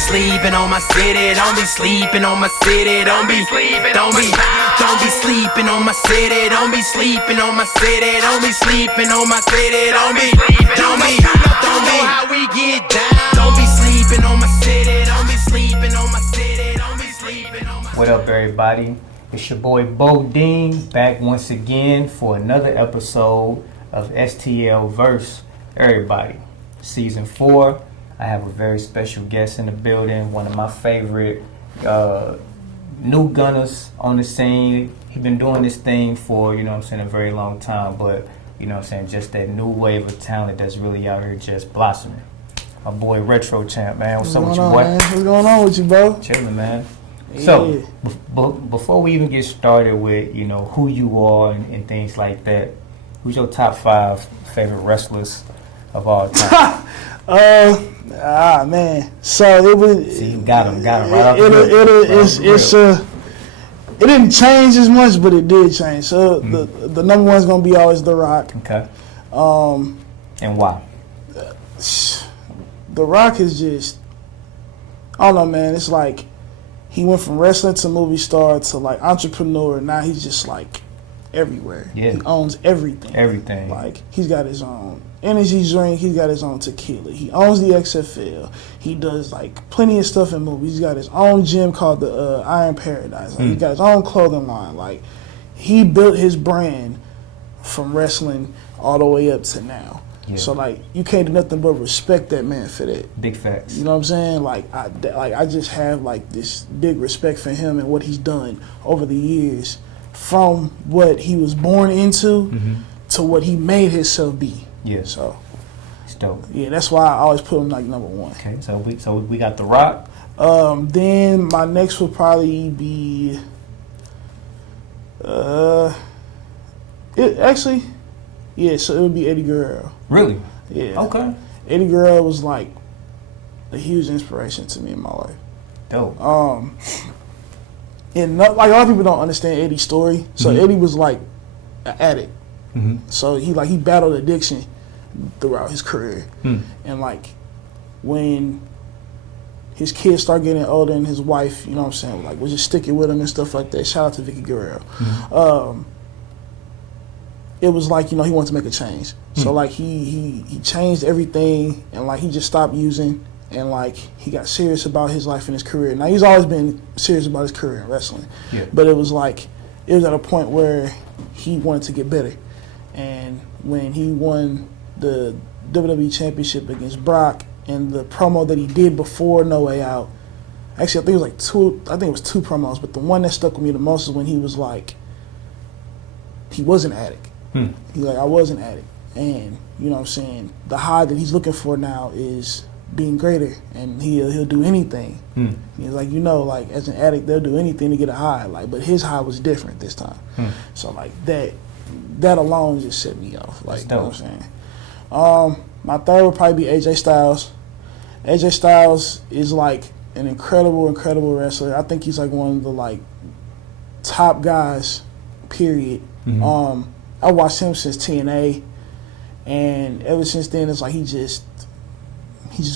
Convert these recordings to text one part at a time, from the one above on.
sleeping on my city. Don't be sleeping on my city. Don't be sleeping on my sleeping on my city. Don't be sleeping on my city. Don't be sleeping on my city. Don't be how we get down. Don't be sleeping on my city. Don't be sleeping on my city. Don't be sleeping on my city. What up, everybody? It's your boy Bo Dean back once again for another episode of StlVsErrbody Season 4. I have a very special guest in the building, one of my favorite new gunners on the scene. He's been doing this thing for, a very long time, but, just that new wave of talent that's really out here just blossoming. My boy Retro Champ, man. What's up with you, boy? What's going on with you, bro? Chilling, man. Yeah. So, before we even get started with, who you are and things like that, who's your top 5 favorite wrestlers of all time? Man. So it was. See, you got him right off the it didn't change as much, but it did change. So the number one's gonna be always The Rock. Okay. And why? The Rock is just, I don't know, man. It's like he went from wrestling to movie star to like entrepreneur. Now he's just like everywhere. Yeah. He owns everything. Everything. Like he's got his own energy drink. He's got his own tequila. He owns the XFL. He does like plenty of stuff in movies. He's got his own gym called the Iron Paradise. Like, He got his own clothing line. Like he built his brand from wrestling all the way up to now. Yeah. So like you can't do nothing but respect that man for that. Big facts. You know what I'm saying? I just have like this big respect for him and what he's done over the years, from what he was born into to what he made himself be. Yeah. So it's dope. Yeah, that's why I always put him like number one. Okay, so we got The Rock. Then my next would probably be so it would be Eddie Guerrero. Really? Yeah. Okay. Eddie Guerrero was like a huge inspiration to me in my life. Dope. And like a lot of people don't understand Eddie's story. So Eddie was like an addict. So he battled addiction throughout his career. And like when his kids start getting older and his wife, you know what I'm saying, like was just sticking with him and stuff like that. Shout out to Vicky Guerrero. It was like, he wanted to make a change. So like he changed everything, and like he just stopped using, and like he got serious about his life and his career. Now he's always been serious about his career in wrestling. Yeah. But it was at a point where he wanted to get better. And when he won the WWE Championship against Brock, and the promo that he did before No Way Out, actually I think it was two promos, but the one that stuck with me the most is when he was like, he was an addict. He's like, I was an addict. And, you know what I'm saying, the high that he's looking for now is being greater, and he'll do anything. He's like, as an addict, they'll do anything to get a high. Like, but his high was different this time. So like that alone just set me off. Like, you know what I'm saying? My third would probably be AJ Styles. AJ Styles is like an incredible wrestler. I think he's like one of the like top guys, period. I watched him since TNA, and ever since then it's like he just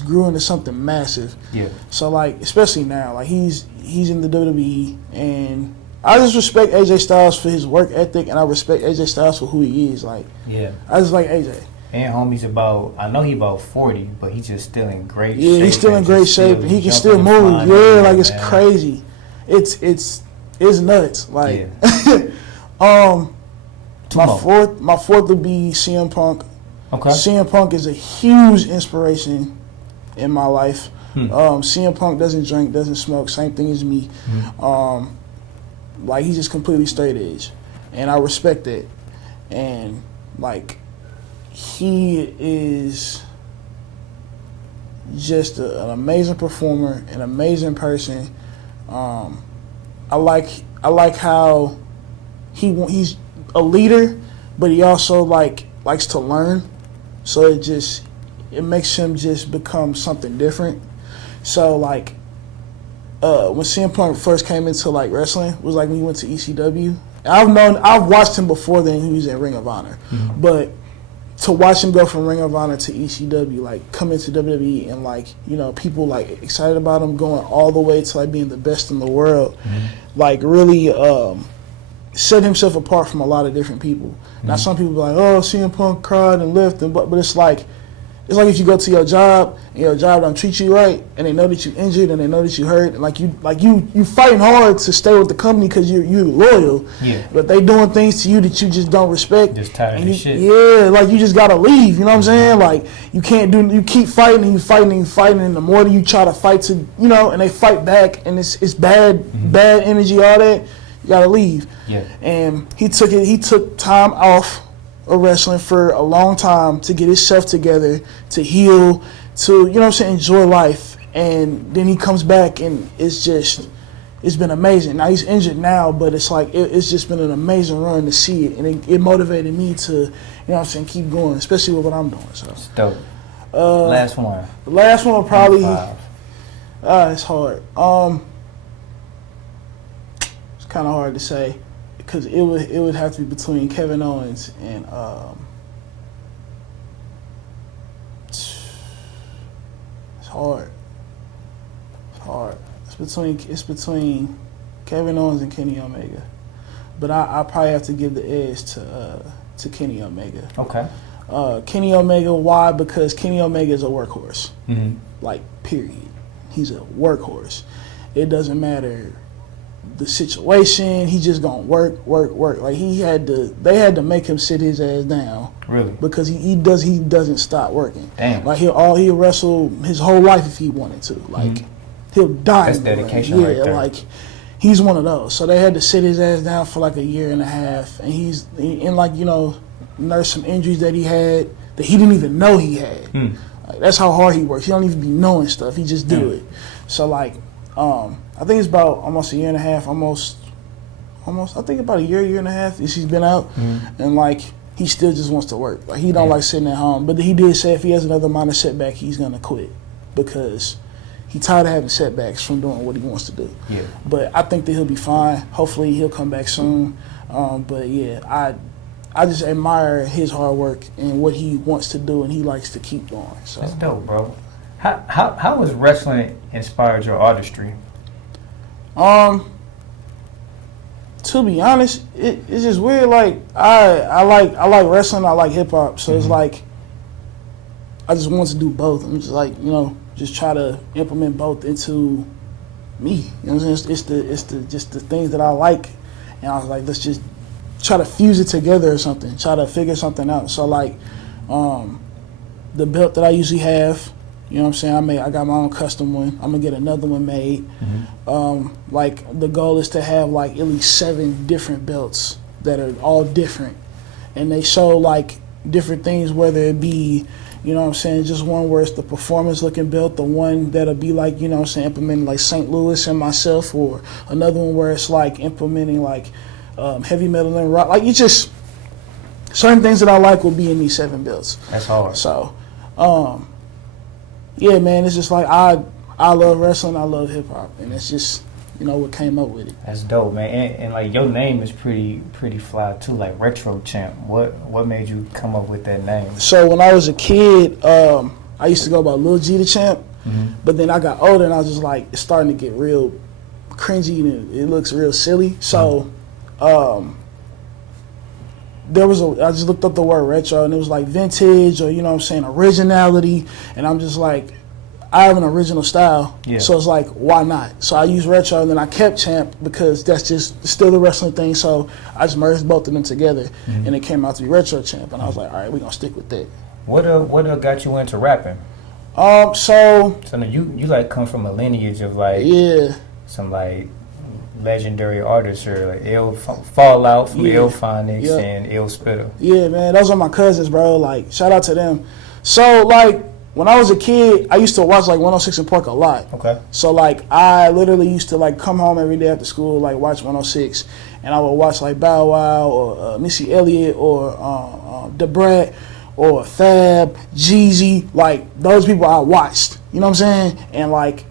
grew into something massive. Yeah. So like, especially now, like he's in the WWE, and I just respect AJ Styles for his work ethic, and I respect AJ Styles for who he is. Like, yeah, I just like AJ. And homie's I know he's about 40, but he's just still in great shape. Yeah, he's still in great shape, and he can still move. Yeah, like it's crazy. It's nuts. Like, My fourth would be CM Punk. Okay. CM Punk is a huge inspiration in my life. CM Punk doesn't drink, doesn't smoke, same thing as me. Like he's just completely straight edge, and I respect that. And like he is just an amazing performer, an amazing person. I like how he's a leader, but he also likes to learn, so it makes him just become something different. So like when CM Punk first came into like wrestling was like when he went to ECW. I've watched him before then. He was in Ring of Honor, but to watch him go from Ring of Honor to ECW, like come into WWE, and like, you know, people like excited about him going all the way to like being the best in the world, like really set himself apart from a lot of different people. Now some people be like, oh, CM Punk cried and left, but it's like if you go to your job and your job don't treat you right, and they know that you injured and they know that you hurt, and you fighting hard to stay with the company because you're loyal. Yeah. But they doing things to you that you just don't respect. Just tired of shit. Yeah, like you just gotta leave. You know what I'm saying? Like you keep fighting and you fighting and you fighting, and the more that you try to fight to, you know, and they fight back, and it's bad energy, all that. You gotta leave. Yeah. And he took time off of wrestling for a long time to get himself together, to heal, to, you know what I'm saying, enjoy life. And then he comes back, and it's been amazing. Now he's injured now, but it's like it's just been an amazing run to see it, and it motivated me to, you know what I'm saying, keep going, especially with what I'm doing. So it's dope. Last one. The last one will probably it's hard. It's kind of hard to say, because it would have to be between Kevin Owens and it's hard. It's between Kevin Owens and Kenny Omega, but I probably have to give the edge to Kenny Omega. Okay. Kenny Omega, why? Because Kenny Omega is a workhorse. Like, period. He's a workhorse. It doesn't matter the situation, he just gonna work. Like they had to make him sit his ass down. Really? Because he doesn't stop working. Damn. Like he'll wrestle his whole life if he wanted to. Like he'll die. That's dedication right there. Like he's one of those. So they had to sit his ass down for like a year and a half, and he's in, like, you know, nurse some injuries that he had that he didn't even know he had. Like, that's how hard he works. He don't even be knowing stuff. He just do it. So like I think it's about almost a year and a half, almost I think about a year and a half since he's been out, and like he still just wants to work. Like he don't like sitting at home. But he did say if he has another minor setback, he's gonna quit because he's tired of having setbacks from doing what he wants to do. Yeah. But I think that he'll be fine. Hopefully he'll come back soon. But yeah, I just admire his hard work and what he wants to do, and he likes to keep going. So that's dope, bro. How has wrestling inspired your artistry? To be honest, it's just weird. Like I like wrestling. I like hip hop. So it's like I just want to do both. I'm just like, you know, just try to implement both into me. You know what I'm saying? It's the things that I like, and I was like, let's just try to fuse it together or something. Try to figure something out. So like, the belt that I usually have. You know what I'm saying? I got my own custom one. I'm gonna get another one made. Like the goal is to have like at least 7 different belts that are all different, and they show like different things. Whether it be, you know what I'm saying, just one where it's the performance looking belt, the one that'll be like, you know what I'm saying, implementing like St. Louis and myself, or another one where it's like implementing like heavy metal and rock. Like it's just certain things that I like will be in these 7 belts. That's hard. So. Yeah, man, it's just like I love wrestling, I love hip hop, and it's just, you know, what came up with it. That's dope, man. And like your name is pretty fly too, like Retro Champ. What made you come up with that name? So when I was a kid, I used to go by Lil G the Champ, but then I got older and I was just like, it's starting to get real cringy and it looks real silly. So I just looked up the word retro, and it was like vintage, or, you know what I'm saying, originality, and I'm just like, I have an original style, so it's like, why not? So I used retro, and then I kept champ because that's just still the wrestling thing, so I just merged both of them together, and it came out to be retro champ, and I was like, all right, we're going to stick with that. What got you into rapping? So you like come from a lineage of like some like legendary artists, or like Ill Fallout from Ill Phonics and Ill Spitter. Yeah, man, those are my cousins, bro. Like, shout out to them. So, like, when I was a kid, I used to watch like 106 and Park a lot. Okay. So, like, I literally used to like come home every day after school, like watch 106, and I would watch like Bow Wow or Missy Elliott or Da Brat or Fab, Jeezy. Like, those people I watched. You know what I'm saying? And like,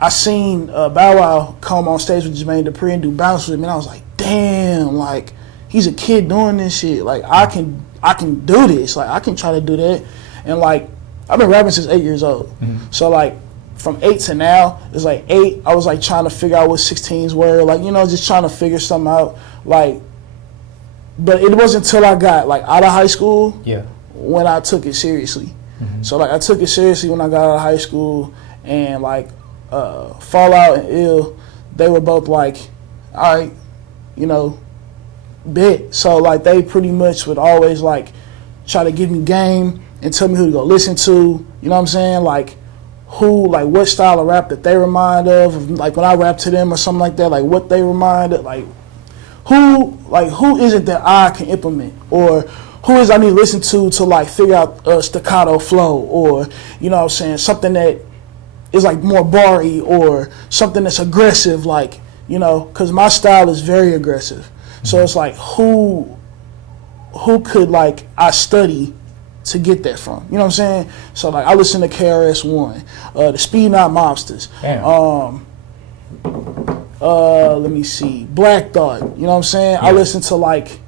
I seen Bow Wow come on stage with Jermaine Dupri and do bounce with me, and I was like, damn, like, he's a kid doing this shit. Like, I I can do this. Like, I can try to do that. And, like, I've been rapping since 8 years old. So, like, from 8 to now, it's like 8, I was, like, trying to figure out what 16s were. Like, you know, just trying to figure something out. Like, but it wasn't until I got, like, out of high school when I took it seriously. So, like, I took it seriously when I got out of high school. And, like, Fallout and Ill, they were both like, all right, you know, bet. So, like, they pretty much would always, like, try to give me game and tell me who to go listen to. You know what I'm saying? Like, who, like, what style of rap that they remind of, like, when I rap to them or something like that, like, what they remind of, like, who is it that I can implement, or who is I need to listen to like, figure out a staccato flow, or, you know what I'm saying, something that is, like, more bar-y, or something that's aggressive, like, you know, because my style is very aggressive. So it's like, who could, like, I study to get that from? You know what I'm saying? So, like, I listen to KRS-One, the Speed Not Mobsters. Let me see, Black Thought. You know what I'm saying? I listen to, like,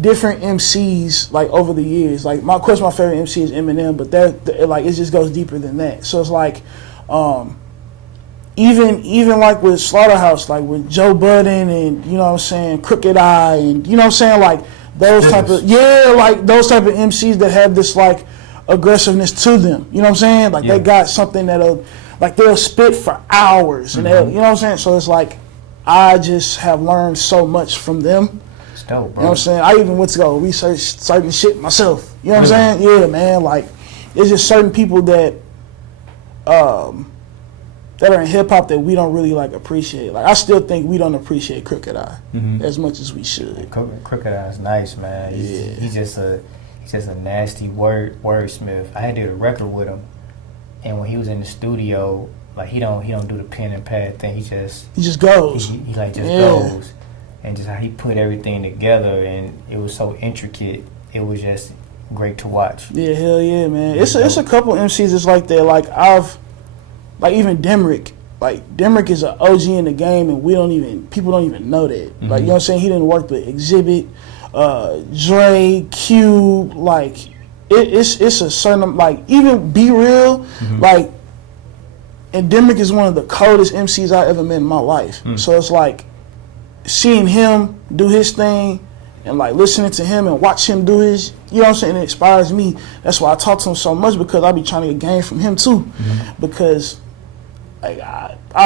different MCs, like, over the years. Like, of course, my favorite MC is Eminem, but that like, it just goes deeper than that. So it's like, even like with Slaughterhouse, like with Joe Budden and, you know what I'm saying, Crooked Eye, and, you know what I'm saying, like, those type of, like, those type of MCs that have this, like, aggressiveness to them. You know what I'm saying? Like, they got something that'll, like, they'll spit for hours, and they'll, you know what I'm saying? So it's like, I just have learned so much from them. It's dope, bro. You know what I'm saying? I even went to go research certain shit myself. You know what I'm saying? Yeah, man. Like, it's just certain people that that are in hip hop that we don't really, like, appreciate. Like, I still think we don't appreciate Crooked Eye as much as we should. Crooked Eye is nice, man. He's just a nasty wordsmith. I had to do a record with him, and when he was in the studio, like, he don't do the pen and pad thing. He just goes. He goes, and just how he put everything together, and it was so intricate. It was just great to watch. Yeah, hell yeah, man. It's a couple MCs that's like that. Like, even Demrick. Like, Demrick is an OG in the game, and people don't even know that. Like, you know what I'm saying? He didn't work with Exhibit, Dre, Cube. Like, it's a certain, like, even Be Real, like. And Demrick is one of the coldest MCs I ever met in my life. So it's like, seeing him do his thing and, like, listening to him and watch him do his, you know what I'm saying, it inspires me. That's why I talk to him so much, because I be trying to get game from him too. Because, like,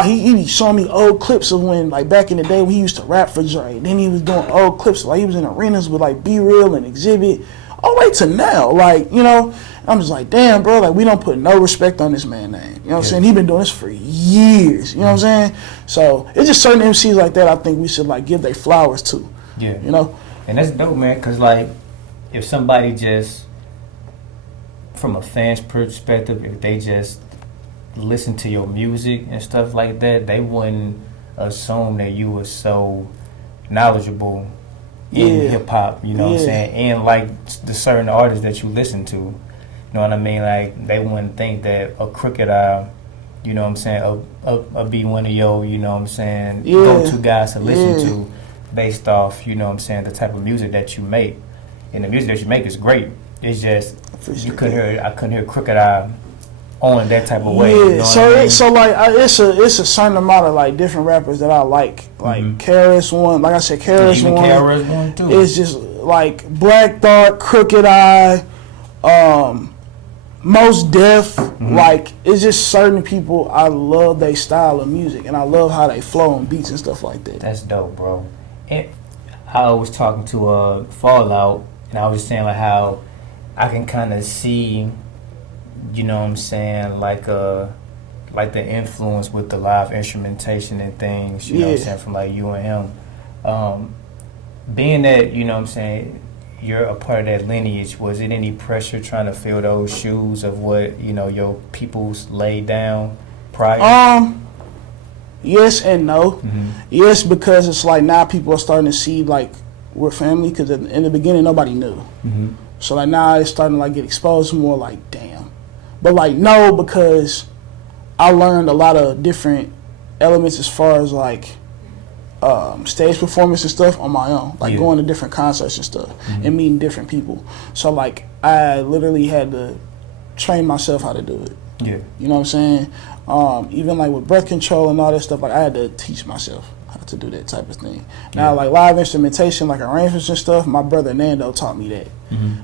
he be showing me old clips of when, like, back in the day when he used to rap for Dre. Then he was doing old clips, like, he was in arenas with, like, Be Real and Exhibit, all the way to now. Like, you know, I'm just like, damn, bro, like, we don't put no respect on this man's name. You know what I'm saying? He been doing this for years. You know what I'm saying? So it's just certain MCs like that I think we should, like, give their flowers to. Yeah. You know? And that's dope, man, because, like, if somebody just, from a fan's perspective, if they just listen to your music and stuff like that, they wouldn't assume that you were so knowledgeable in hip-hop, you know what I'm saying? And, like, the certain artists that you listen to. You know what I mean? Like, they wouldn't think that a Crooked Eye, you know what I'm saying, a be one of your, you know what I'm saying, go-to guys to listen to based off, you know what I'm saying, the type of music that you make. And the music that you make is great. It's just, I couldn't hear Crooked Eye on that type of way. You know what I mean? So like, it's a certain amount of, like, different rappers that I like KRS-One. Like I said, KRS-One too. It's just like Black Thought, Crooked Eye, Most Def. Like, it's just certain people, I love their style of music, and I love how they flow on beats and stuff like that. That's dope, bro. And I was talking to Fallout, and I was just saying, like, how I can kind of see, you know what I'm saying, like the influence with the live instrumentation and things, you know what I'm saying, from, like, you and him. Being that, you know what I'm saying, you're a part of that lineage, was it any pressure trying to fill those shoes of what, you know, your peoples laid down prior? Yes and no. Yes, because it's like now people are starting to see, like, we're family, because in the beginning nobody knew. So, like, now it's starting to, like, get exposed more, like, damn. But, like, no, because I learned a lot of different elements as far as, like, stage performance and stuff on my own, like going to different concerts and stuff and meeting different people. So like I literally had to train myself how to do it. Yeah. You know what I'm saying? Even like with breath control and all that stuff, like I had to teach myself how to do that type of thing. Now like live instrumentation, like arrangements and stuff, my brother Nando taught me that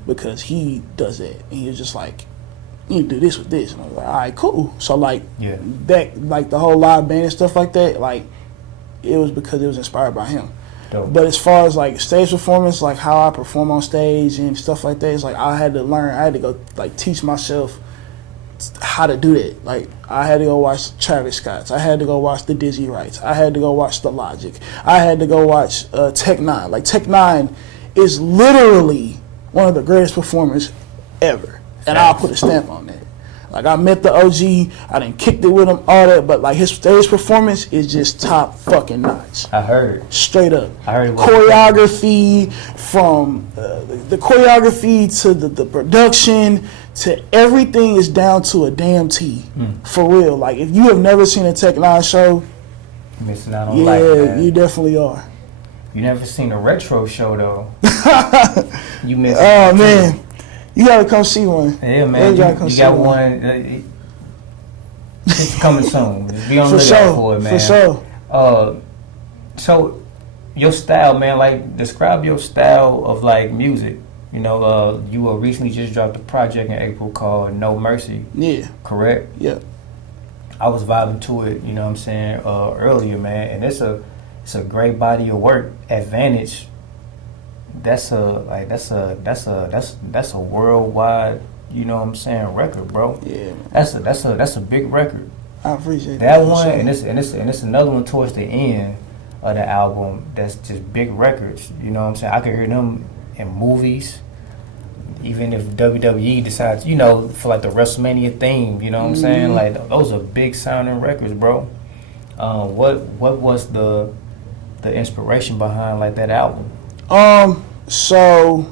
because he does that. And he was just like, you need to do this with this. And I was like, all right, cool. So like that, like the whole live band and stuff like that, like it was because it was inspired by him. Dope. But as far as like stage performance, like how I perform on stage and stuff like that, it's like I had to learn. I had to go like teach myself how to do that. Like I had to go watch Travis Scott's. I had to go watch the Dizzy Wrights. I had to go watch the Logic. I had to go watch Tech Nine. Like Tech Nine is literally one of the greatest performers ever, and I'll put a stamp on that. Like I met the OG, I done kicked it with him, all that, but like his stage performance is just top fucking notch. I heard. Straight up. I heard choreography from the choreography to the production to everything is down to a damn T. For real. Like if you have never seen a Tech Nine show, you're missing out on life, man. You definitely are. You never seen a retro show though. You missed. Oh man. You gotta come see one. Yeah, man. You got one. It's coming soon. Be on the lookout for it, man. For sure. So your style, man. Like describe your style of like music. You know, you recently just dropped a project in April called No Mercy. Yeah. Correct. Yeah. I was vibing to it. You know what I'm saying earlier, man. And it's a great body of work. Advantage. That's a worldwide, you know what I'm saying, record, bro. Yeah. That's a big record. I appreciate that one, and it's another one towards the end of the album that's just big records. You know what I'm saying? I could hear them in movies, even if WWE decides, you know, for like the WrestleMania theme. You know what I'm saying? Like those are big sounding records, bro. What was the inspiration behind like that album? So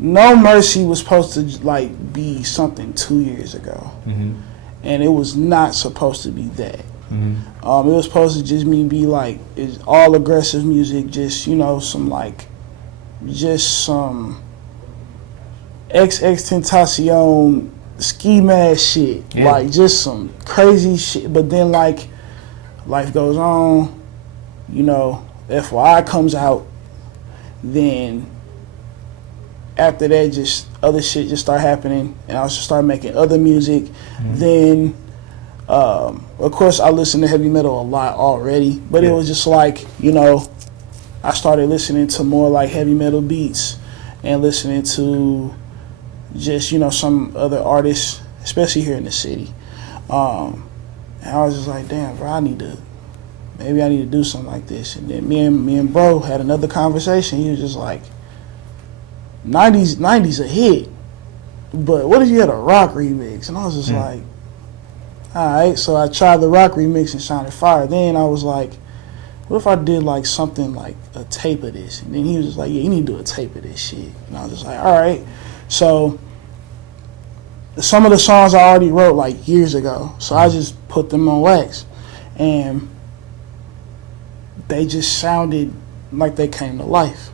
No Mercy was supposed to like be something 2 years ago, and it was not supposed to be that. It was supposed to just be like it's all aggressive music, just you know some XXXTentacion ski mask shit, like just some crazy shit. But then like life goes on, you know. FYI comes out, then after that, just other shit just start happening, and I just start making other music. Then, of course, I listen to heavy metal a lot already, but it was just like, you know, I started listening to more like heavy metal beats and listening to just, you know, some other artists, especially here in the city. And I was just like, damn, bro, maybe I need to do something like this. And then me and bro had another conversation. He was just like, 90s a hit, but what if you had a rock remix? And I was just like, all right. So I tried the rock remix and sounded fire. Then I was like, what if I did like something like a tape of this? And then he was just like, yeah, you need to do a tape of this shit. And I was just like, all right. So some of the songs I already wrote like years ago, so I just put them on wax. And they just sounded like they came to life.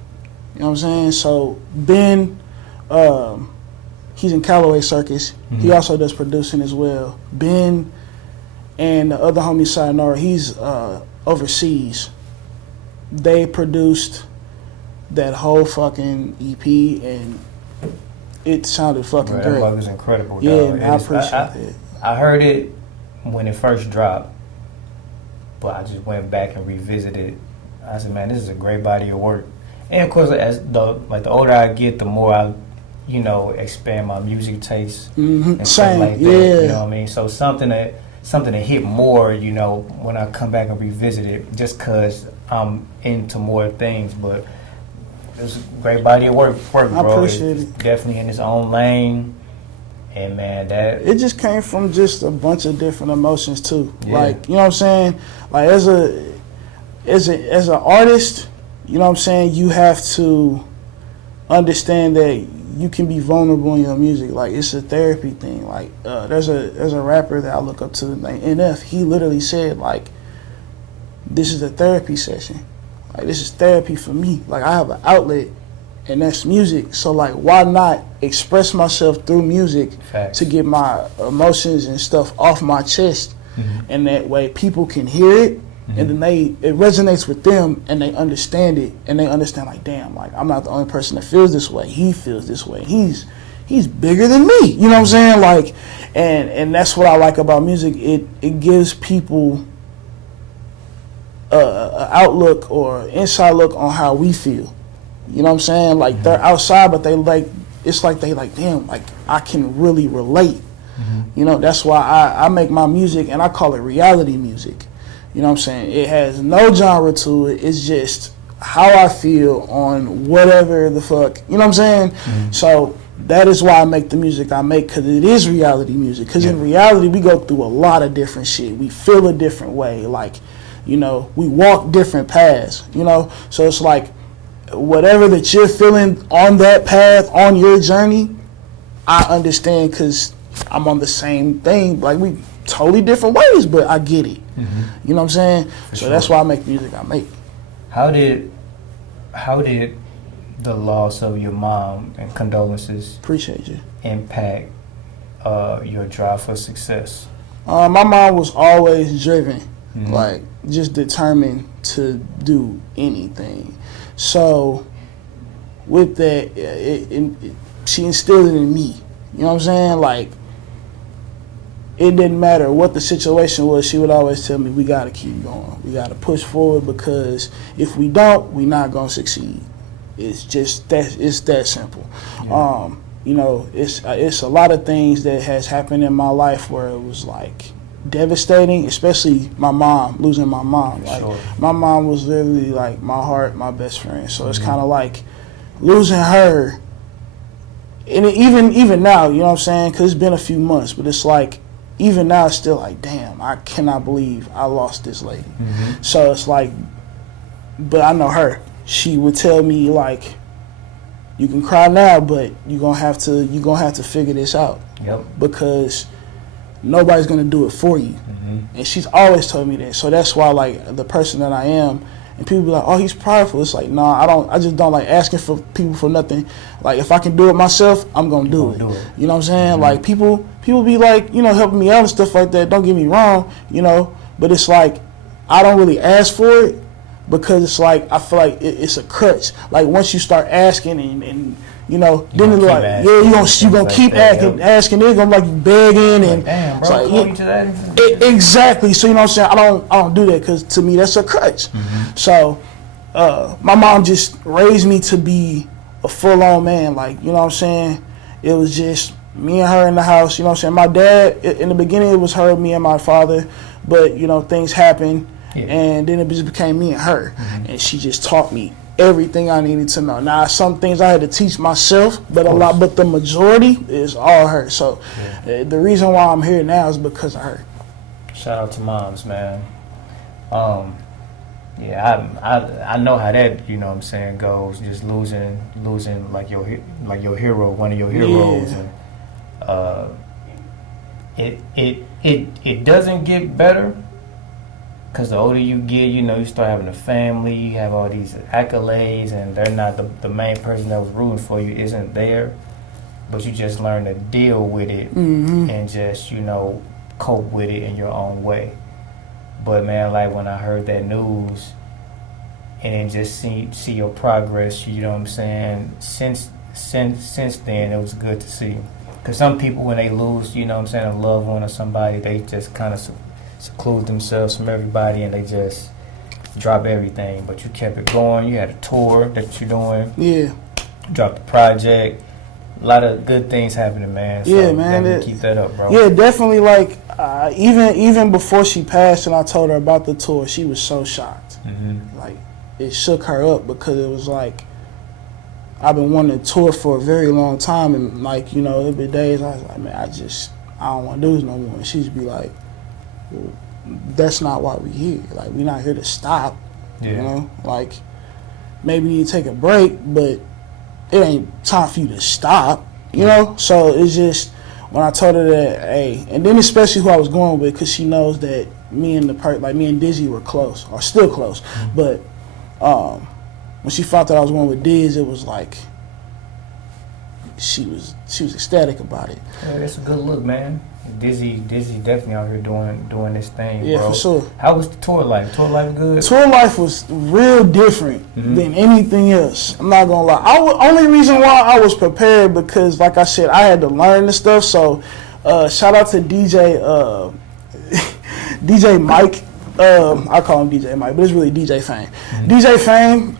You know what I'm saying? So Ben, he's in Callaway Circus. He also does producing as well. Ben and the other homie Sayonara, he's overseas. They produced that whole fucking EP, and it sounded fucking great. That was incredible. Yeah, dog. I appreciate it. I heard it when it first dropped, but I just went back and revisited it. I said, man, this is a great body of work. And of course, as the older I get, the more I, you know, expand my music taste and stuff like that. You know what I mean? So something that hit more, you know, when I come back and revisit it, just cause I'm into more things. But it's a great body of work, bro. I appreciate it. Definitely in its own lane. And man, that it just came from just a bunch of different emotions too. Yeah. Like, you know what I'm saying? Like as an artist, you know what I'm saying, you have to understand that you can be vulnerable in your music. Like it's a therapy thing. Like there's a rapper that I look up to named NF. He literally said like this is a therapy session. Like, this is therapy for me. Like, I have an outlet, and that's music. So, like, why not express myself through music to get my emotions and stuff off my chest? And that way people can hear it, and then it resonates with them, and they understand it, and they understand, like, damn, like, I'm not the only person that feels this way. He feels this way. He's bigger than me. You know what I'm saying? Like, and that's what I like about music. It gives people an outlook or inside look on how we feel. You know what I'm saying? Like, they're outside, but they like, it's like they like, damn, like, I can really relate. You know, that's why I make my music, and I call it reality music. You know what I'm saying? It has no genre to it. It's just how I feel on whatever the fuck. You know what I'm saying? So that is why I make the music I make, because it is reality music. Because in reality, we go through a lot of different shit. We feel a different way. Like, you know, we walk different paths, you know? So it's like, whatever that you're feeling on that path, on your journey, I understand, because I'm on the same thing. Like, we totally different ways, but I get it. You know what I'm saying? So that's why I make music I make. How did the loss of your mom, and condolences, Appreciate you, impact your drive for success? my mom was always driven, like, just determined to do anything. So with that, she instilled it in me. You know what I'm saying? Like, it didn't matter what the situation was. She would always tell me, we got to keep going. We got to push forward, because if we don't, we're not going to succeed. It's just that, it's that simple. You know, it's a lot of things that has happened in my life where it was like devastating, especially my mom, losing my mom. Like, my mom was literally like my heart, my best friend. So it's kind of like losing her. And even now, you know what I'm saying? Because it's been a few months, but it's like, even now, it's still like, damn, I cannot believe I lost this lady. So it's like, but I know her. She would tell me, like, you can cry now, but you're gonna have to figure this out. Because nobody's gonna do it for you. And she's always told me that. So that's why, like, the person that I am, and people be like, oh, he's prideful. It's like, nah, I just don't like asking for people for nothing. Like, if I can do it myself, I'm gonna do it. You know what I'm saying? Like, people be like, you know, helping me out and stuff like that. Don't get me wrong, you know, but it's like, I don't really ask for it, because it's like, I feel like it's a crutch. Like, once you start asking and you know, then it's like, yeah, you gonna keep asking. They're gonna like you begging, and damn, bro, it's like, exactly. So you know what I'm saying? I don't do that, because to me that's a crutch. So my mom just raised me to be a full-on man. Like, you know what I'm saying? It was just me and her in the house. You know what I'm saying? My dad, in the beginning, it was her, me, and my father. But you know, things happened, and then it just became me and her, and she just taught me everything I needed to know. Now, some things I had to teach myself, but but the majority is all her. So the reason why I'm here now is because of her. Shout out to moms, man. Yeah, I know how that, you know what I'm saying, goes. Just losing like your hero, one of your heroes, and it doesn't get better. Because the older you get, you know, you start having a family, you have all these accolades, and they're not the main person that was rooting for you isn't there. But you just learn to deal with it and just, you know, cope with it in your own way. But man, like, when I heard that news and then just see your progress, you know what I'm saying, since then, it was good to see. Because some people, when they lose, you know what I'm saying, a loved one or somebody, they just kind of seclude themselves from everybody, and they just drop everything. But you kept it going. You had a tour that you're doing. Yeah. Dropped the project. A lot of good things happening, man. So yeah, man. Keep that up, bro. Yeah, definitely. Like, even before she passed and I told her about the tour, she was so shocked. Like, it shook her up, because it was like, I've been wanting to tour for a very long time, and like, you know, there'd be days I was like, man, I don't want to do this no more. And she'd be like, well, that's not why we're here. Like, we're not here to stop. You know, like, maybe you need to take a break, but it ain't time for you to stop. You know, so it's just, when I told her that, hey, and then especially who I was going with, because she knows that me and Dizzy were close, or still close. But when she found out I was going with Diz, it was like she was ecstatic about it. Yeah, that's a good look, man. Dizzy definitely out here doing this thing, yeah, bro. for sure. How was the tour life? Tour life good? Tour life was real different than anything else. I'm not gonna lie. Only reason why I was prepared because, like I said, I had to learn the stuff. So, shout out to DJ DJ Mike. I call him DJ Mike, but it's really DJ Fame. DJ Fame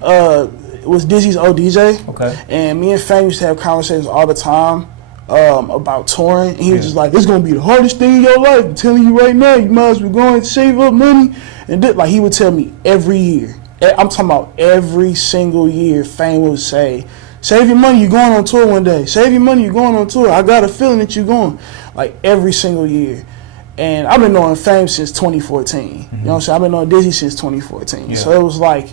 was Dizzy's old DJ. Okay. And me and Fame used to have conversations all the time about touring. And he was just like, "It's gonna be the hardest thing in your life. I'm telling you right now. You might as well go and save up money." And like he would tell me every year. I'm talking about every single year. Fame would say, "Save your money. You're going on tour one day. Save your money. You're going on tour. I got a feeling that you're going." Like every single year. And I've been knowing Fame since 2014. You know what I'm saying? I've been knowing Dizzy since 2014. Yeah. So it was like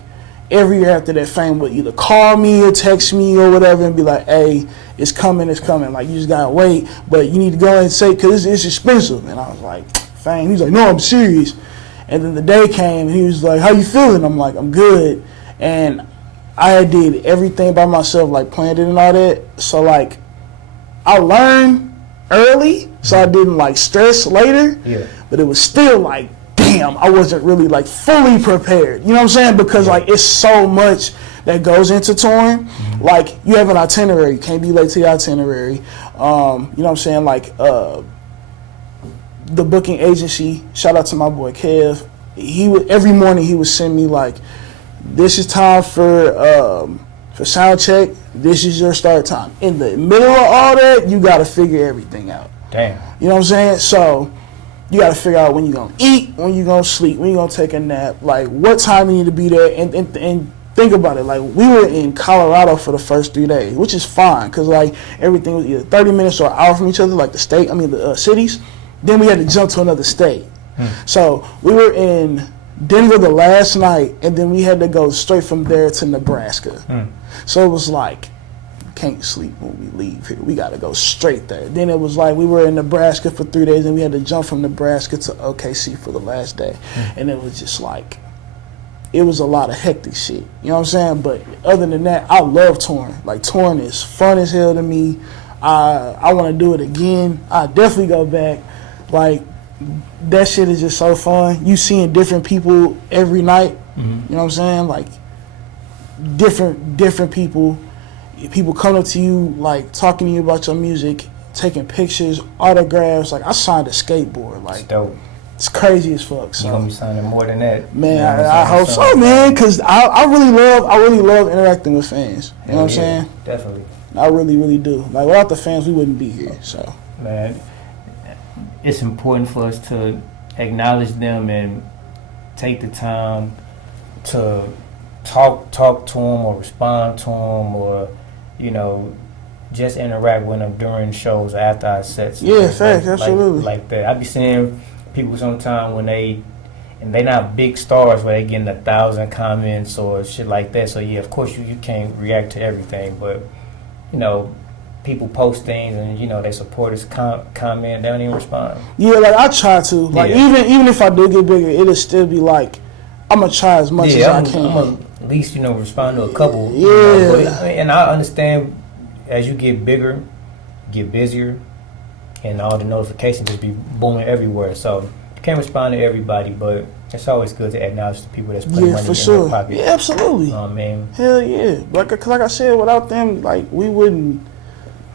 every year after that, Fame would either call me or text me or whatever and be like, "Hey, it's coming. Like, you just got to wait. But you need to go and say, because it's expensive." And I was like, Fame. He's like, "No, I'm serious." And then the day came and he was like, "How you feeling?" I'm like, "I'm good." And I did everything by myself, like planned it and all that. So, like, I learned early, so I didn't like stress later. Yeah. But it was still like, damn, I wasn't really like fully prepared. You know what I'm saying? Because like it's so much that goes into touring. Like you have an itinerary, you can't be late to your itinerary. You know what I'm saying? Like the booking agency, shout out to my boy Kev. Every morning he would send me like, "This is time for sound check, this is your start time." In the middle of all that, you got to figure everything out. Damn. You know what I'm saying? So you got to figure out when you're going to eat, when you're going to sleep, when you're going to take a nap, like what time you need to be there. And think about it. Like we were in Colorado for the first 3 days, which is fine because like everything was either 30 minutes or an hour from each other, like the cities. Then we had to jump to another state. So we were in Denver the last night, and then we had to go straight from there to Nebraska. So it was like, can't sleep when we leave here. We got to go straight there. Then it was like we were in Nebraska for 3 days, and we had to jump from Nebraska to OKC for the last day. And it was just like, it was a lot of hectic shit. You know what I'm saying? But other than that, I love touring. Like, touring is fun as hell to me. I want to do it again. I definitely go back. Like, that shit is just so fun. You seeing different people every night. You know what I'm saying? Like, different people. People come up to you, like, talking to you about your music, taking pictures, autographs. Like, I signed a skateboard. Like, dope. It's crazy as fuck. So. You're going to be signing more than that. Man, you know I hope so, man, because I really love interacting with fans. You know what I'm saying? Definitely. I really, really do. Like, without the fans, we wouldn't be here, so. Man, it's important for us to acknowledge them and take the time to talk to them or respond to them or, you know, just interact with them during shows after our sets. Yeah, facts, absolutely. Like that. I be seeing people sometimes when they not big stars where they getting 1,000 comments or shit like that. So yeah, of course you can't react to everything, but you know, people post things and you know they support us, comment, they don't even respond. Yeah, like I try to. Like even if I do get bigger, it'll still be like I'm gonna try as much as I can. I'm gonna at least respond to a couple. Yeah, you know, and I understand as you get bigger, get busier. And all the notifications just be booming everywhere. So you can't respond to everybody, but it's always good to acknowledge the people that's putting money in their pocket. Yeah, absolutely. Man. Hell yeah. Like I said, without them, like, we wouldn't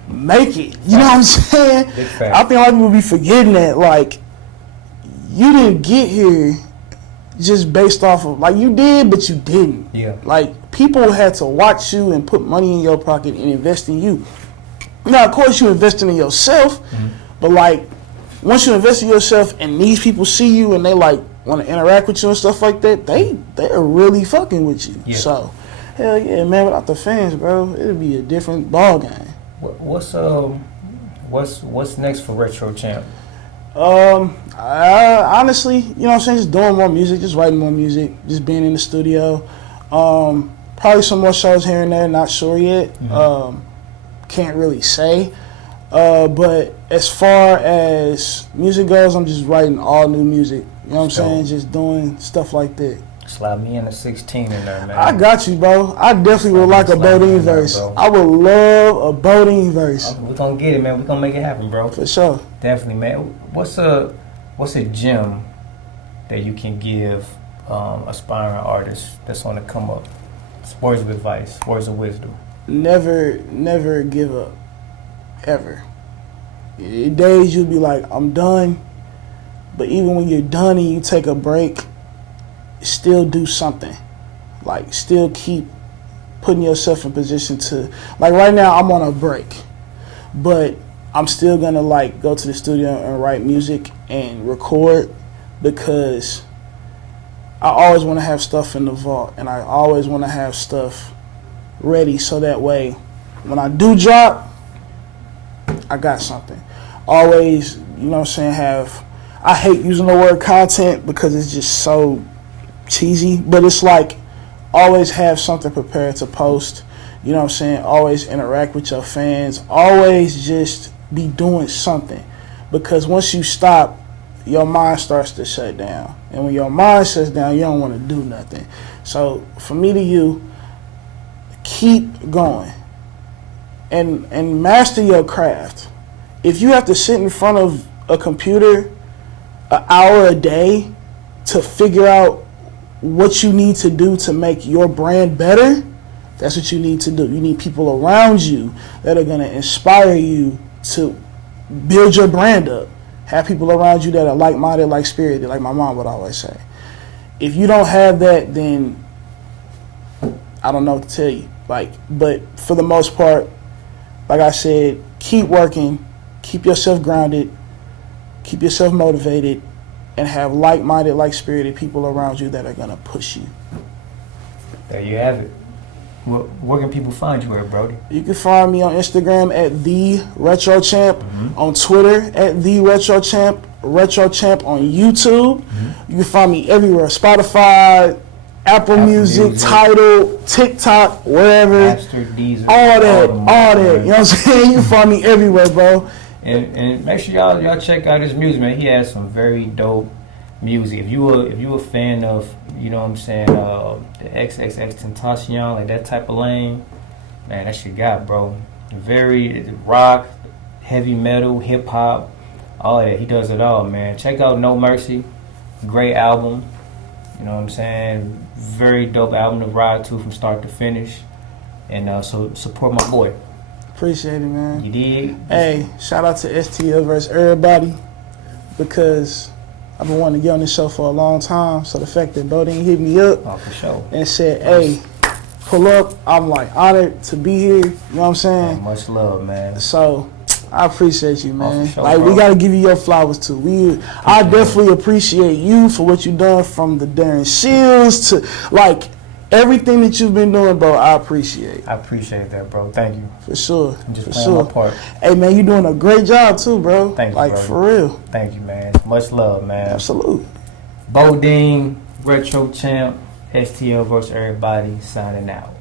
make it. You know what I'm saying? Big fact. I think a lot of people be forgetting that, like, you didn't get here just based off of, like, you did, but you didn't. Yeah. Like, people had to watch you and put money in your pocket and invest in you. Now, of course, you're investing in yourself, but, like, once you invest in yourself and these people see you and they, like, want to interact with you and stuff like that, they're really fucking with you. Yeah. So, hell yeah, man, without the fans, bro, it'd be a different ball game. What's next for Retro Champ? Honestly, you know what I'm saying, just doing more music, just writing more music, just being in the studio. Probably some more shows here and there, not sure yet. Can't really say. But as far as music goes, I'm just writing all new music. You know what I'm saying? Just doing stuff like that. Slide me in a 16 in there, man. I got you, bro. I definitely would like a Bodine verse. I would love a Bodine verse. We're gonna get it, man. We're gonna make it happen, bro. For sure. Definitely, man. What's a gem that you can give aspiring artists that's on the come up? Words of advice, words of wisdom. Never give up. Ever. Days you'll be like, I'm done. But even when you're done and you take a break, still do something. Like, still keep putting yourself in position to, like, right now I'm on a break, but I'm still gonna like go to the studio and write music and record, because I always want to have stuff in the vault, and I always want to have stuff ready so that way when I do drop, I got something. Always, you know what I'm saying, I hate using the word content because it's just so cheesy, but it's like always have something prepared to post. You know what I'm saying? Always interact with your fans. Always just be doing something, because once you stop, your mind starts to shut down, and when your mind shuts down, you don't want to do nothing. So for me to you, keep going and master your craft. If you have to sit in front of a computer an hour a day to figure out what you need to do to make your brand better, that's what you need to do. You need people around you that are going to inspire you to build your brand up. Have people around you that are like-minded, like-spirited, like my mom would always say. If you don't have that, then I don't know what to tell you. But for the most part, like I said, keep working, keep yourself grounded, keep yourself motivated, and have like-minded, like-spirited people around you that are going to push you. There you have it. Where can people find you at, Brody? You can find me on Instagram at TheRetroChamp, on Twitter at TheRetroChamp, RetroChamp on YouTube. You can find me everywhere: Spotify, Apple Music, Tidal, TikTok, wherever. Deezer, all that. You know what I'm saying? You can find me everywhere, bro. And make sure y'all check out his music, man. He has some very dope music. If you a fan of, you know what I'm saying, the XXXTentacion, like that type of lane, man, that's your guy, bro. Very rock, heavy metal, hip hop, all that. He does it all, man. Check out No Mercy, great album. You know what I'm saying? Very dope album to ride to from start to finish. And so support my boy. Appreciate it, man. You did? Hey, shout out to StlVsErrbody, because I've been wanting to get on this show for a long time. So the fact that Bodine hit me up for sure. and said, hey, pull up, I'm like honored to be here. You know what I'm saying? Man, much love, man. So I appreciate you, man. Sure, like, bro. we got to give you your flowers too. I definitely appreciate you for what you've done, from the Darren Shields to like everything that you've been doing, bro. I appreciate that, bro. Thank you. For sure. I'm just playing my part. Hey, man, you're doing a great job too, bro. Thank you, like, bro. for real. Thank you, man. Much love, man. Absolutely. Bodine, Retro Champ, StlVsErrbody signing out.